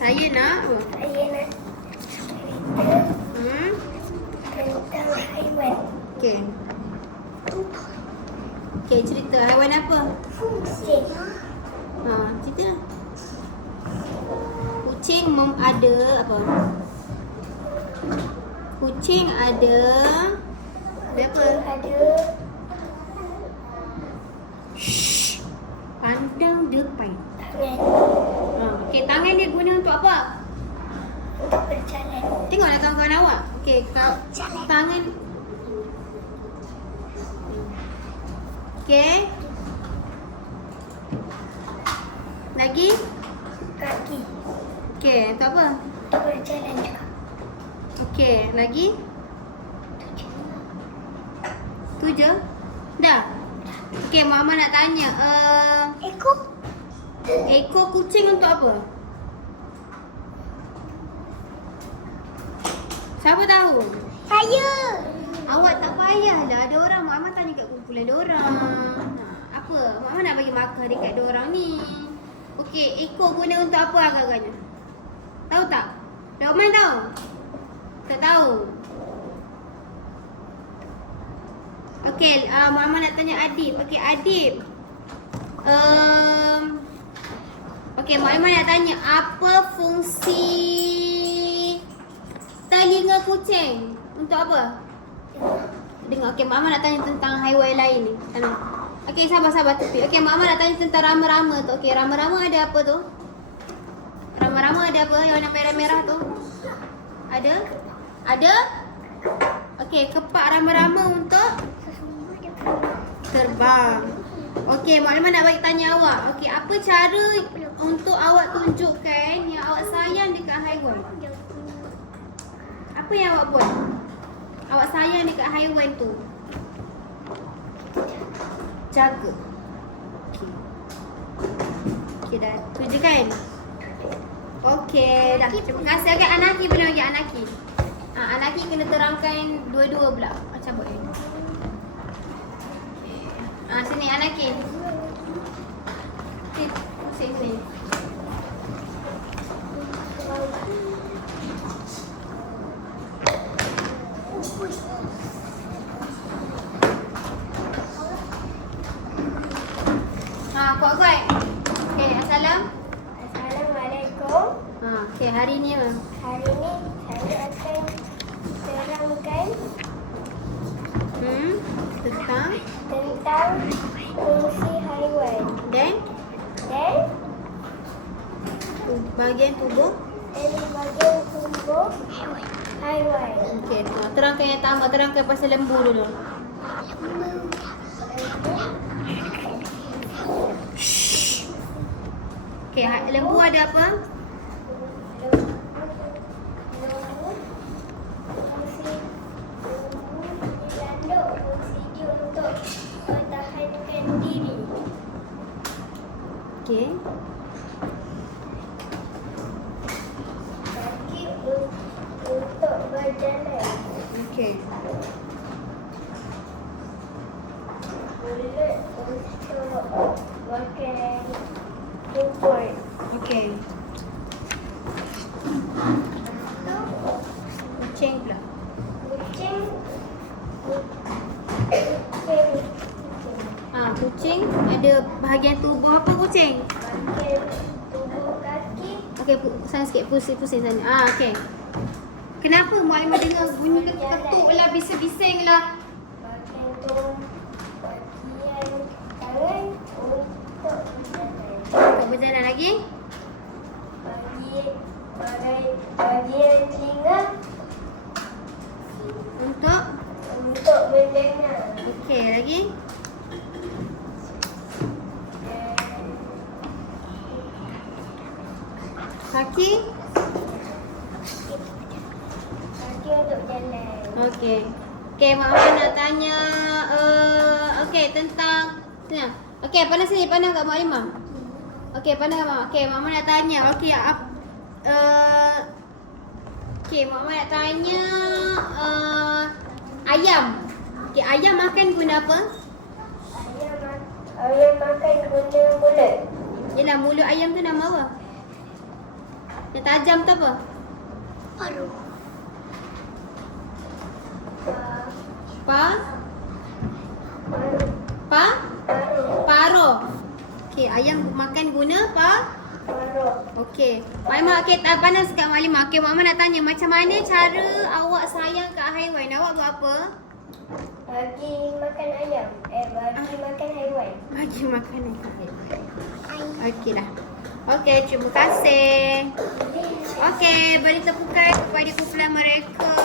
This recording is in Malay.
Saya nak apa? Saya nak cerita Hmm? tentang haiwan. Okey. Okey, cerita haiwan apa? Kucing. Ha, cerita lah. Kucing mem ada apa? Kucing ada ada apa? Ada Shh. Pandang depan. Ha, okey, tangan dia guna untuk apa? untuk berjalan. Tengoklah kawan-kawan awak. Okey, kau tangan Okey. Lagi? Kaki Okey, untuk apa? untuk berjalan juga. Okey, lagi? Tu je? Dah? Okey, mama nak tanya. Uh, Ekor ekor kucing untuk apa? Siapa tahu? saya. Awak tak payahlah. Ada orang. Mak Aiman tanya kat kumpulan dia orang. Ha, apa? Mak Aiman nak bagi makan dekat dia orang ni. Okey, ekor guna untuk apa agak-agaknya? Tahu tak? Rahman tahu? Tak tahu? Okey, uh, Mak Aiman nak tanya Adib. Okey, Adib. Um, Okey, Mak Aiman nak tanya. Apa fungsi telinga kucing? Untuk apa? Dengar, okey, Mama nak tanya tentang haiwan lain ni. Tanya. Okey, sabar-sabar tepi. Okey, Mama nak tanya tentang rama-rama tu. Okey, rama-rama ada apa tu? Rama-rama ada apa? Yang warna merah-merah tu? Ada? Ada? Okey, kepak rama-rama untuk terbang. Okey, Mak Aiman nak bagi tanya awak. Okey, apa cara untuk awak tunjukkan yang awak sayang dekat haiwan? Apa yang awak buat? Awak sayang dekat haiwan tu. Jaga. Okey. Okey dah. Tu je kan? Okey dah. Terima kasih agak Anaki pun lagi Anaki. Ha, Anaki kena terangkan dua-dua pula. Macam buat ni. Ah sini Anaki. Sini. Sini. sini. Ha, kuat-kuat. Okey, assalam. Assalamualaikum. Ha, okey, hari ni apa? Hari ini saya akan terangkan Hmm, tentang tentang fungsi haiwan dan dan bahagian tubuh. dan bahagian tubuh haiwan. Okey, terangkan yang pertama, terangkan pasal lembu dulu. Okey, ha- lembu ada apa? Okey. untuk berjalan Okey. mulut untuk makan rumput Okey. Kucing kucing kucing Ha, kucing ada bahagian tubuh apa kucing? bahagian tubuh kaki Okey, sang sikit pusing-pusing sana. Ah, okey. Kenapa Mak Aiman dengar bunyi ketuk lah, bising-bising lah? bahagian tubuh bahagian tangan untuk berjalan Untuk berjalan lagi? bagi bahagian bahagian telinga Untuk untuk mendengar okey lagi? Kaki? kaki untuk jalan Okey. Okey, Mak Aiman nak tanya uh, okey tentang Sini. Okey, pandang sini, pandang kat Mak Aiman. Okey, pandang kat Mak. Okey, Mak Aiman nak tanya. Okey, uh, Okey, Mak Aiman nak tanya uh, ayam. Okey, ayam makan guna apa? ayam ayam makan guna mulut Yelah, mulut ayam tu nama apa? Yang tajam tu apa? Paru. Pa? Paru. Pa? Paru. Okey, ayam makan guna pa? Okey. Mak Iman, okey, tak panas kat Mak Lima. Okey, Mak Iman nak tanya macam mana cara awak sayang kat haiwan? Awak buat apa? Bagi makan ayam. Eh, bagi makan haiwan. Bagi kat haiwan. Okey dah. Okey, terima kasih. Okey, beri tepukan kepada kumpulan mereka.